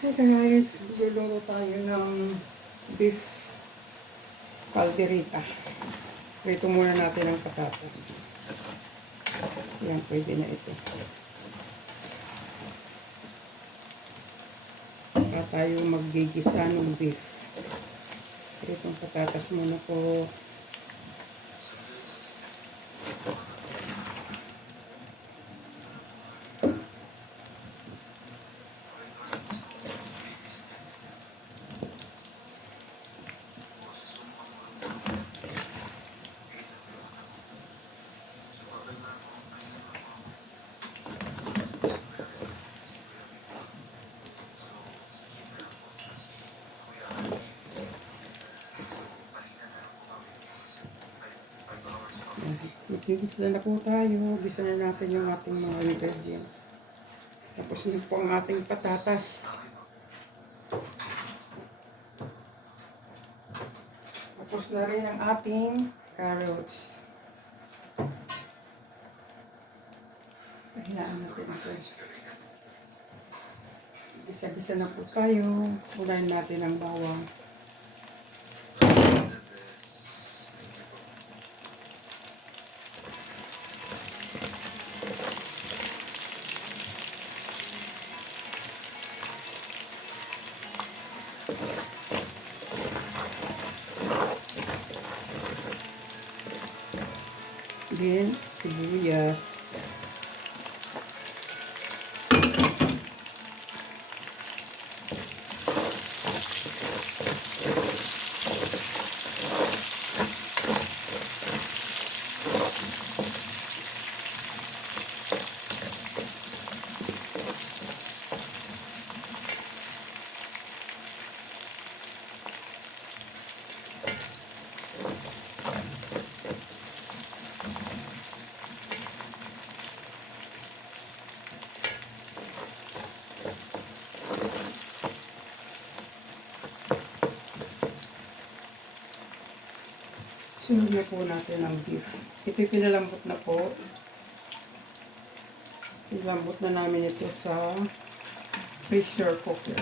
Hey guys, luluto tayo ng beef calderita. Prito muna natin ang patatas. Yan, pwede na ito. Para tayo maggigisa ng beef. Pritong patatas muna po. Gigisa na po tayo. Gisa na natin yung ating mga ingredients. Tapos yun po ang ating patatas. Tapos na rin ang ating carrots. Pahinaan natin ito. Gisa-gisa na po tayo. Unahin natin ang bawang. Then, sibuyas. Sunod na po natin ang beef. Ito pinalambot na po. Pinalambot na namin ito sa pressure cooker.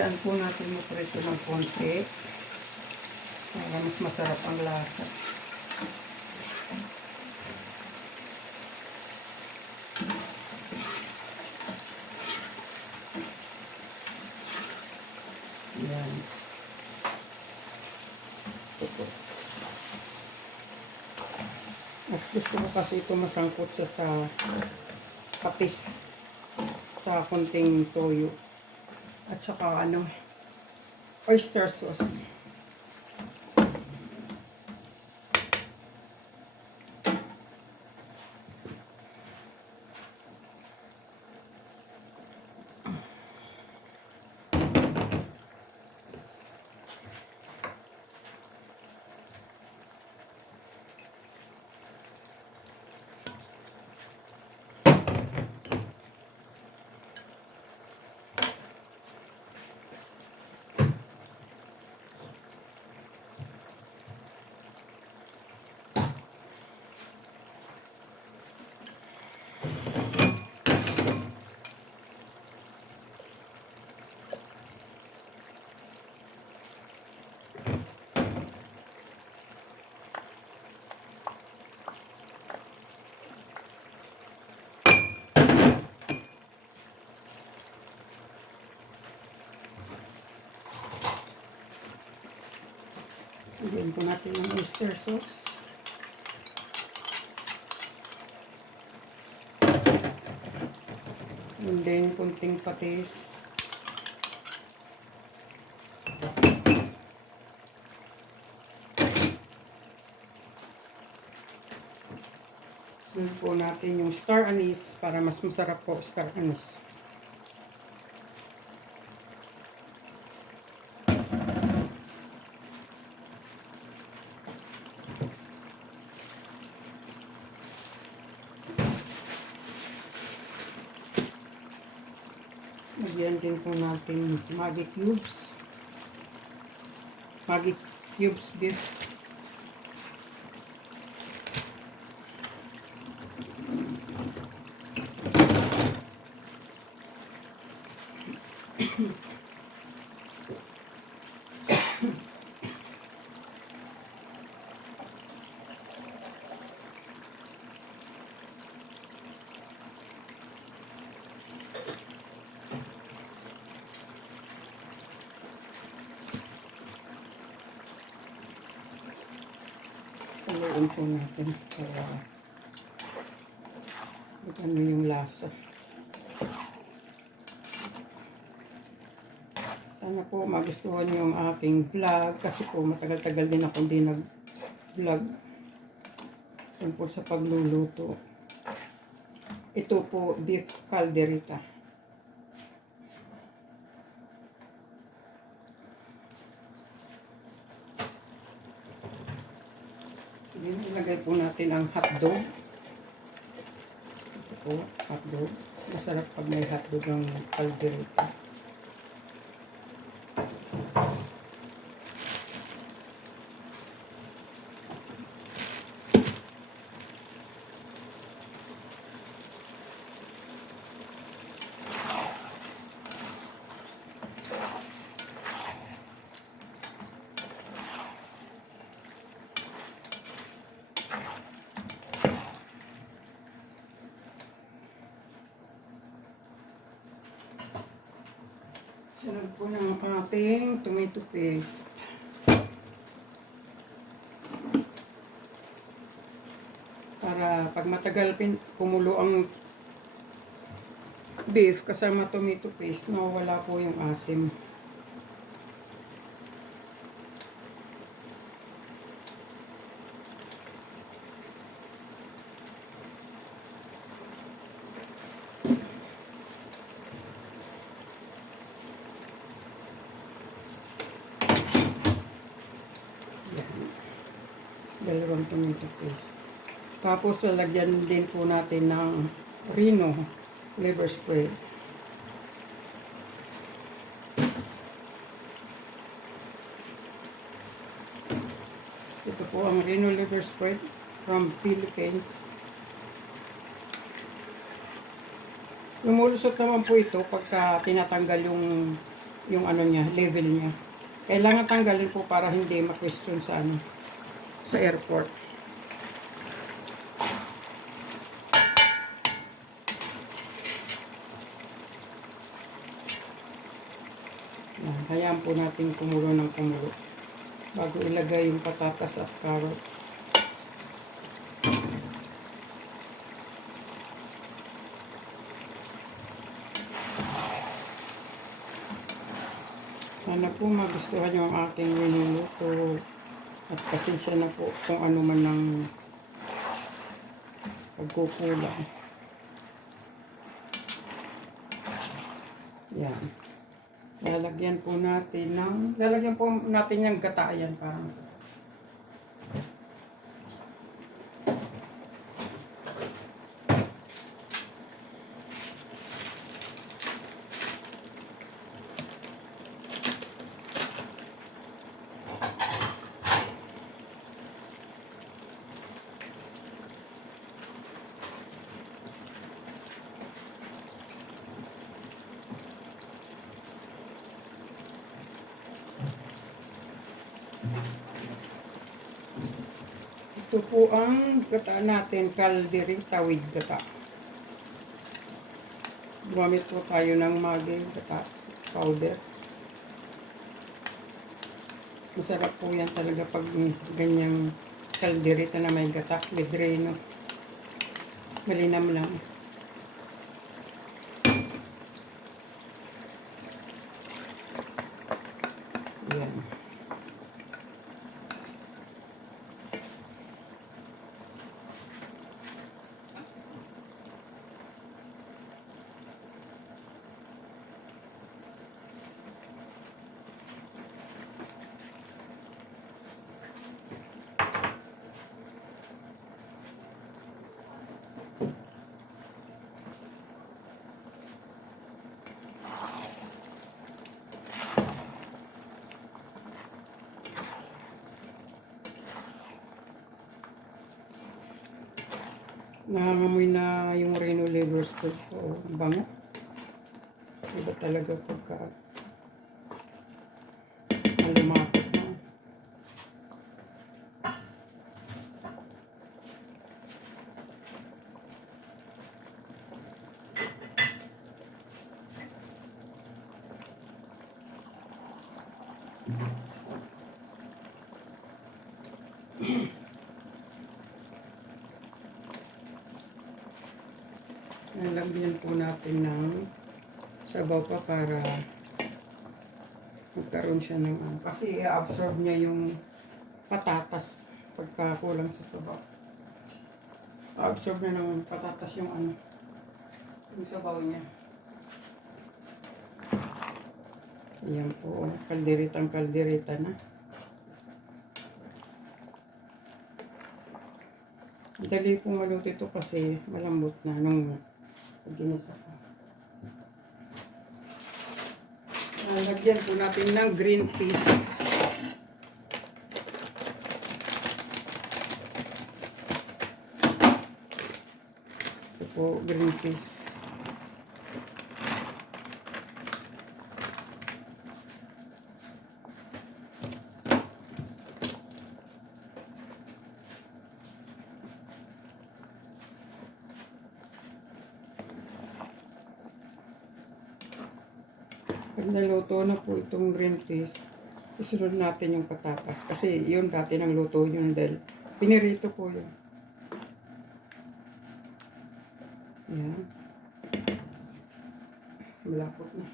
Hayaan po natin maprito ng konti para mas masarap ang lasa. Yan. Mas gusto ko kasi ito masangkot siya sa kapis sa konting toyo. At saka ano, oyster sauce. Lagyan po natin ng oyster sauce. And then, kunting patis. Sunod po natin yung star anise para mas masarap po star anise. Lagyan din po natin Maggi cubes. Maggi cubes beef. Haluin po natin para ano yung lasa. Sana po magustuhan niyo yung aking vlog kasi po matagal-tagal din ako hindi nag-vlog tungkol sa pagluluto. Ito po beef calderita. Ilagay po natin ang hotdog. Ito po, hotdog. Masarap pag may hotdog ang calderita. Sunod po ng ating tomato paste. Para pag matagal pin kumulo ang beef kasama tomato paste, nawawala po yung asim. Yan. Dalawang paste. Tapos lalagyan din po natin ng Rino liver spray. Ito po ang Rino liver spray from Philippines. Lumulusot naman po ito pagka tinatanggal yung yung ano niya, level niya. Kailangan tanggalin po para hindi ma-question sa ano sa airport. Yan, hayaan po natin kumulo ng kumulo bago ilagay yung patatas at carrots. Sana po magustuhan yung aking niluluto at pasensya na po kung ano man ang pagkukulang. Yan. Lalagyan po natin ng, lalagyan po natin yung gata yan parang. Ito po ang gata natin, kalderita with gata. Gumamit po tayo ng maging gata powder. Masarap po yan talaga pag ganyang kalderita na may gata with reno. Malinam lang. Nangangamoy na yung Reno spread ko. Ang bango. Iba talaga pagka malumapit na. Nalagyan po natin ng sabaw pa para magkaroon siya ng ano. Kasi i-absorb niya yung patatas kulang sa sabaw. absorb na ng patatas yung ano, yung sabaw niya. Ayan po, kalderitang kalderita na. Dali po maluto ito kasi malambot na nung ginisa ko. Lagyan po natin ng green peas. Ito po, green peas. Pag naluto na po itong green peas, isunod natin yung patatas. Kasi yun dati nang luto yun dahil pinirito po yun. Yan. Malapot na.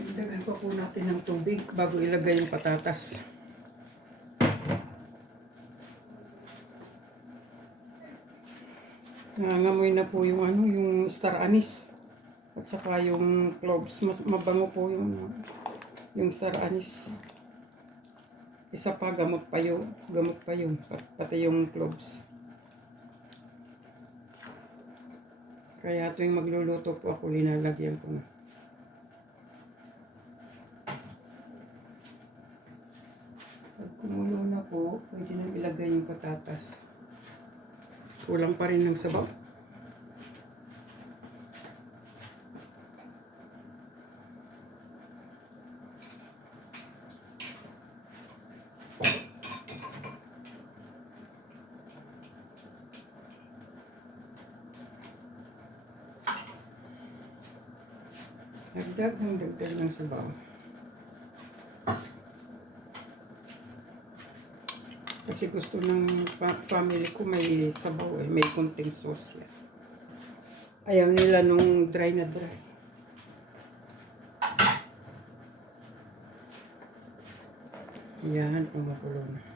Ilagay pa po natin ng tubig bago ilagay yung patatas. Nangangamoy na po yung ano, yung star anise. At saka yung cloves. Mas mabango po yung yung star anise. Isa pa gamot pa yung gamot pa yung pati yung cloves. Kaya tuwing magluluto po ako linalagyan ko na. Pag kumulo na po, pwede na ilagay yung patatas. Kulang pa rin ng sabaw. Dagdag ng dagdag ng sabaw. Kasi gusto ng fa- family ko may sabaw eh, may konting sauce yan. Ayaw nila nung dry na dry. Yan, kumukulo na.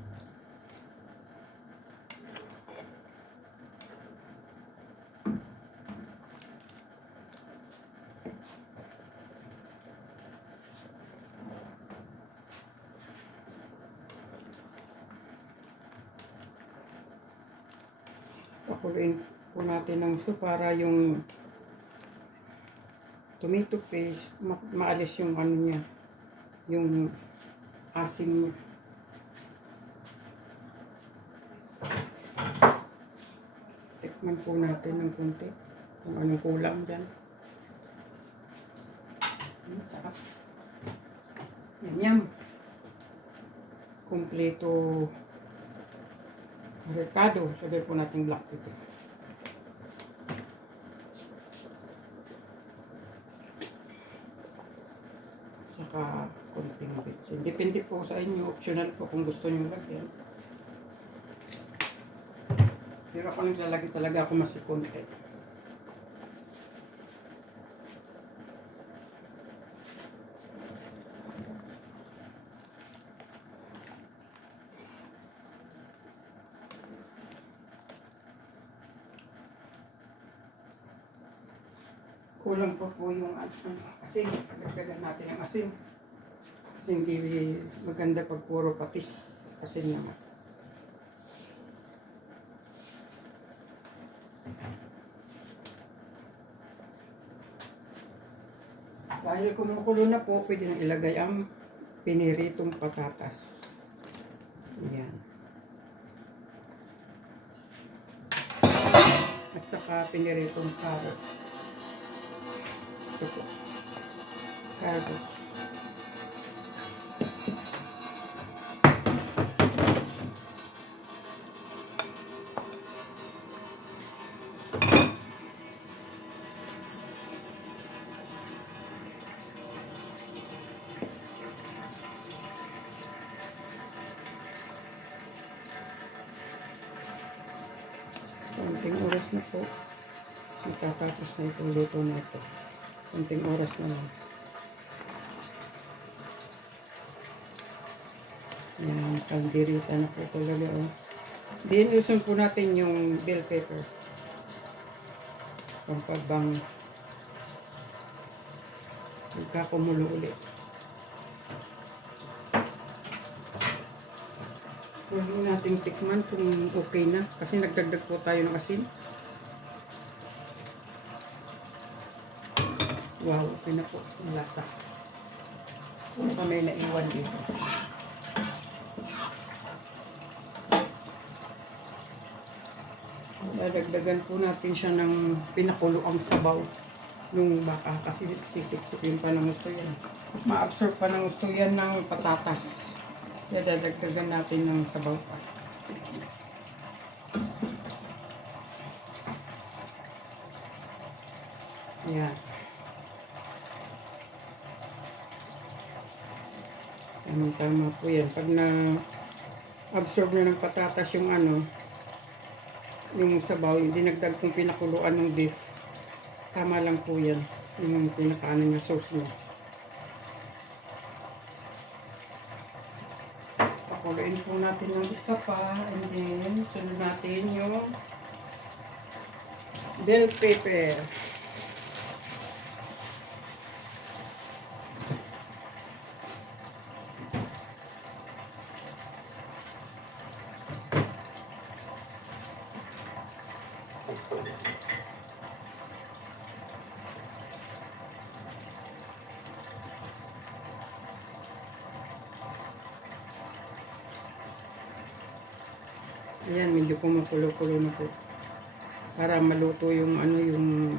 Pakuluin po natin ng soup para yung tomato paste, ma- maalis yung ano niya, yung asim niya. Tikman po natin ng konti kung anong kulang dyan. Hmm, sarap. Yan yan. Kompleto Recado, lagay po natin black pepper. Saka konting bitsin. Depende po sa inyo, optional po kung gusto nyo lagyan. Pero ako naglalagay talaga ako mas konti. Kulang pa po yung ano, asin. Pagdagdagan natin ang asin. Kasi hindi maganda pag puro patis. Kasi naman. Dahil kumukulo na po, pwede nang ilagay ang piniritong patatas. Yan. At saka piniritong carrot. Ito po. Carrot. Konting oras na po. Matatapos na itong luto na ito. Konting oras na lang. Yan, kalderita na po talaga. Oh. Then, usun po natin yung bell pepper. Pampabang. Magkakumulo ulit. Huwag natin tikman kung okay na. Kasi nagdagdag po tayo ng asin. Wow, okay po. Ang lasa. Ano pa may naiwan dito? Dadagdagan po natin siya ng pinakuloang sabaw nung baka kasi sisiksikin pa ng gusto yan. Ma-absorb pa ng gusto yan ng patatas. Kaya dadagdagan natin ng sabaw pa. Ayan. Tamang tama po yan. Pag na absorb na ng patatas yung ano, yung sabaw, yung dinagdag kong pinakuluan ng beef. Tama lang po yan. Yung pinakaano na sauce mo. Pakuluin po natin ng isa pa. And then, sunod natin yung bell pepper. Medyo kumukulo-kulo na po. Para maluto yung ano yung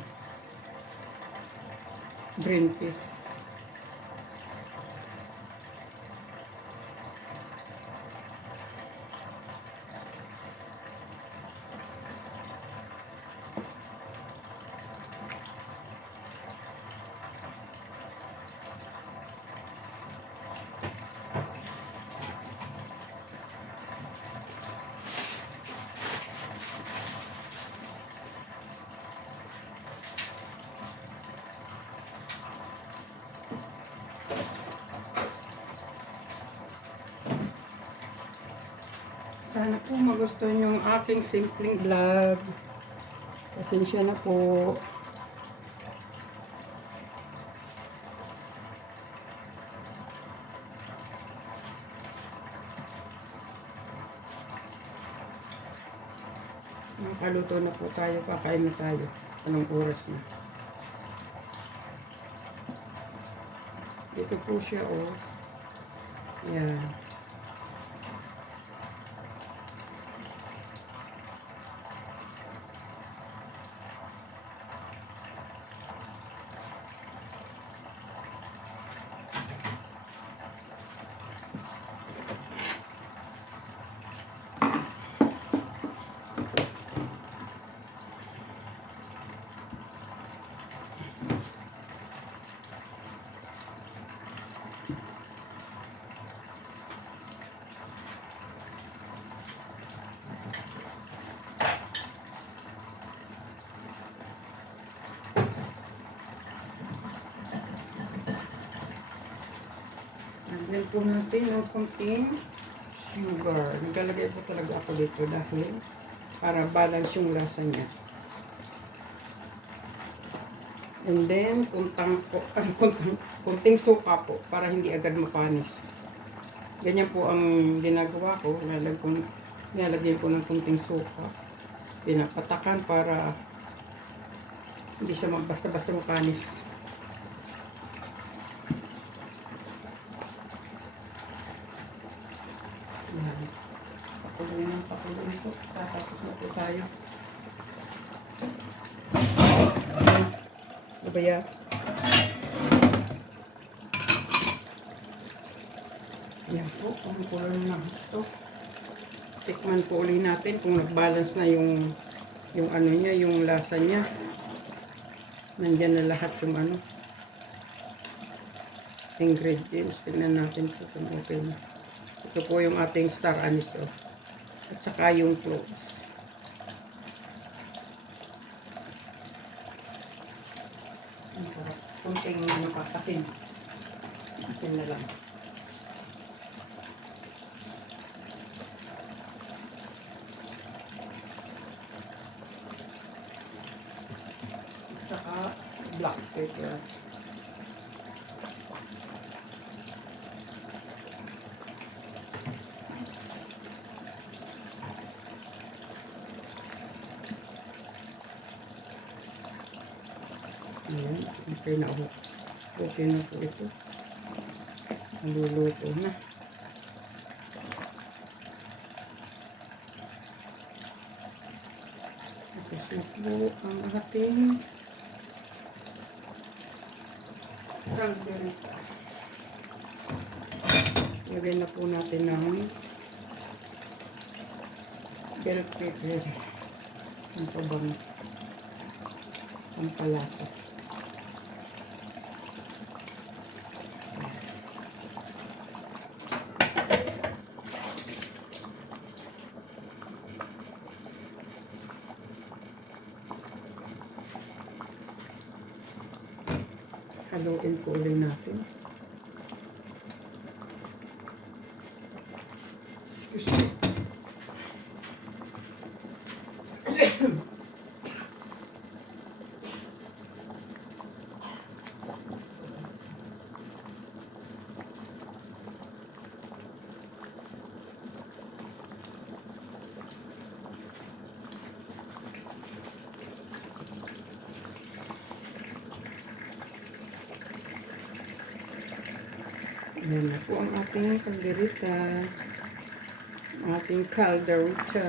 green peas. Sana po magustuhan yung aking simpleng vlog. Pasensya na po. Nakaluto na po tayo, kakain na tayo. Anong oras na? Ito po siya, oh. Yan. Lagyan po natin ng konting sugar. Naglalagay po talaga ako dito dahil para balance yung lasa niya. And then, kuntang po, ah, kuntang, kunting suka po para hindi agad mapanis. Ganyan po ang ginagawa ko. Nilalagyan ko, nilalagyan ko ng kunting suka. Pinapatakan para hindi siya basta-basta mapanis. Yan. Pakuloy ng pakuloy po. Na po tayo. Ano ba yan? Po, kung kulang ng gusto. Tikman po ulit natin kung nag-balance na yung yung ano niya, yung lasa niya. Nandyan na lahat yung ano ingredients. Tingnan natin po kung okay na. Ito po yung ating star anise oh. At saka yung cloves. Ang sarap. Kunting ano pa, asin. Asin na lang. Saka black pepper. Ayan, okay na ako. Okay na po ito. Naluluto na. Tapos na po ang ating cranberry. Lagay na po natin ng bell pepper. Ang pabang ang palasa. Haluin ko ulit natin. Excuse me. Ayan na po ang ating kalderita. Ating calderita.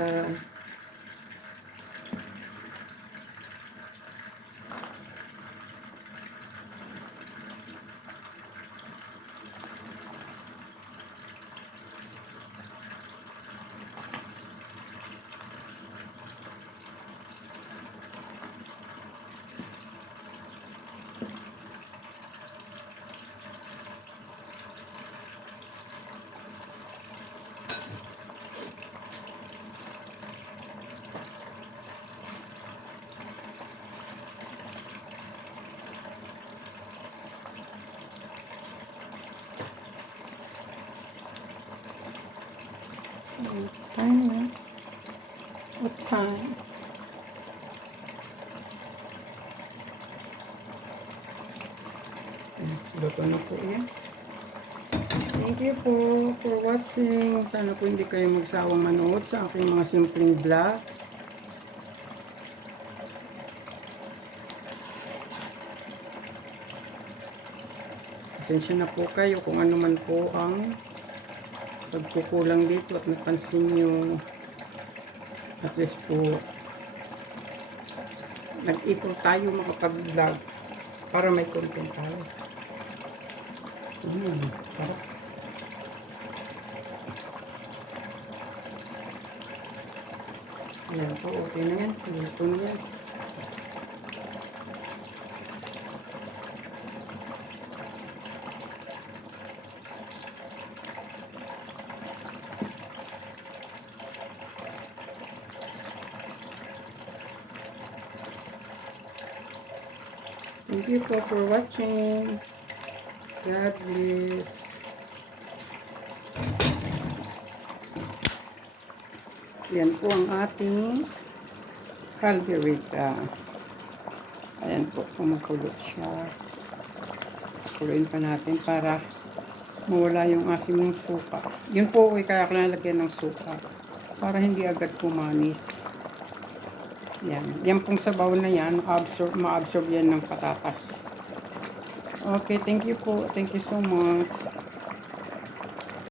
What time? Bago na po yan. Thank you po for watching. Sana po hindi kayo magsawang manood sa aking mga simpleng vlog. Pasensya na po kayo kung ano man po ang pagkukulang dito at napansin nyo at least po nag-ipon tayo makapag-vlog para may content tayo. Mm, sarap. Ayan po, okay na yan. Luto na yan. Thank you po for watching. God bless. Yan po ang ating calderita. Ayan po, kumukulo siya. Kuluin pa natin para mawala yung asim ng suka. Yun po, kaya ko nalagyan ng suka. Para hindi agad pumanis. Yan. Yan pong sabaw na yan, absorb, ma-absorb yan ng patatas. Okay, thank you po. Thank you so much.